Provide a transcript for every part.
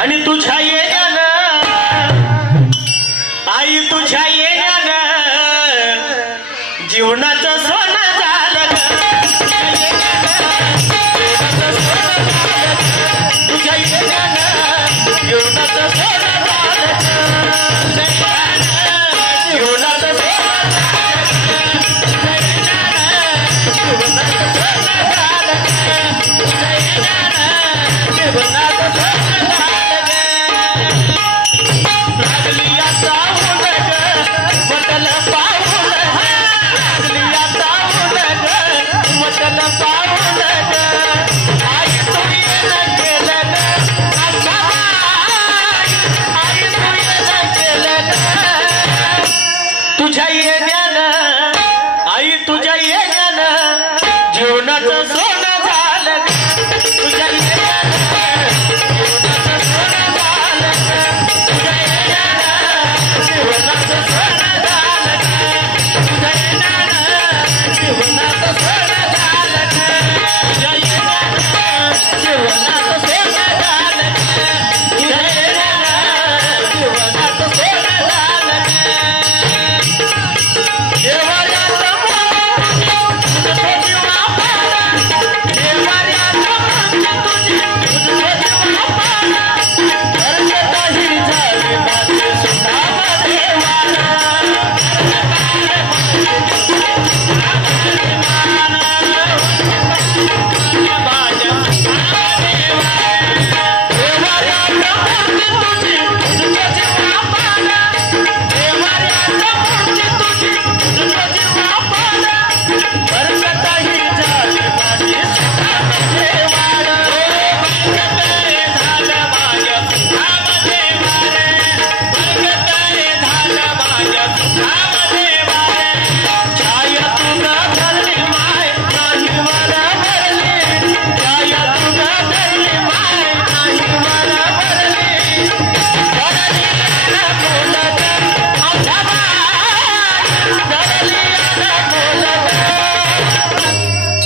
आणि तुझ्या येण्यानं आई तुझ्या येण्यानं जीवनाचं सोनं झालं तुझ्या येण्यानं जीवनाचं सोनं झालं जीवनाचं तुझ्या येण्यानं आई तुझ्या येण्यानं जीवनाचं सोनं झालं तुझ्या येण्यानं जीवनाचं सोनं झालं तुझ्या येण्यानं जीवनाचं सोनं झालं तुझ्या येण्यानं जीवनाचं सोनं झालं तुझ्या येण्यानं जीवनाचं सोनं झालं तुझ्या येण्यानं जीवनाचं सोनं झालं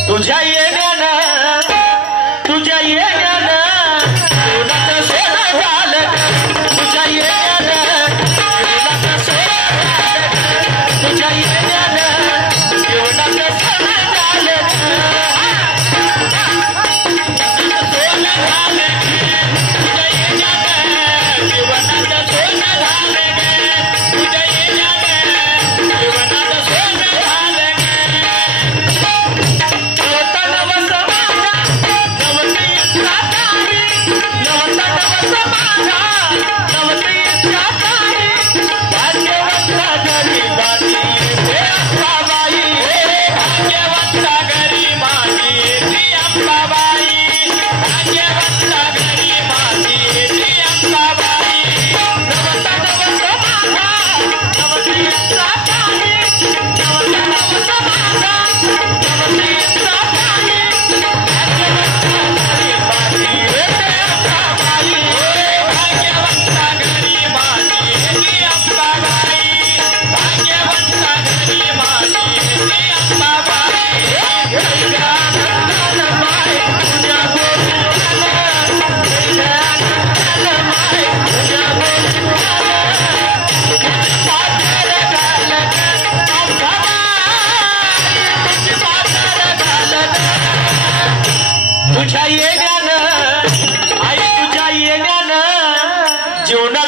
तुझ्या येण्यानं तुझ्या येण्यानं जीवनाचं सोनं झालं तुझ्या येण्यानं जीवनाचं सोनं झालं तुझ्या येण्यानं जीवनाचं सोनं झालं सोनं झालं तुझ्या येण्यानं जीवनाचं सोनं झालं तुझ्या येण्यानं जीवनाचं सोनं झालं तुझ्या येण्यानं आई तुझ्या येण्यानं जीवनात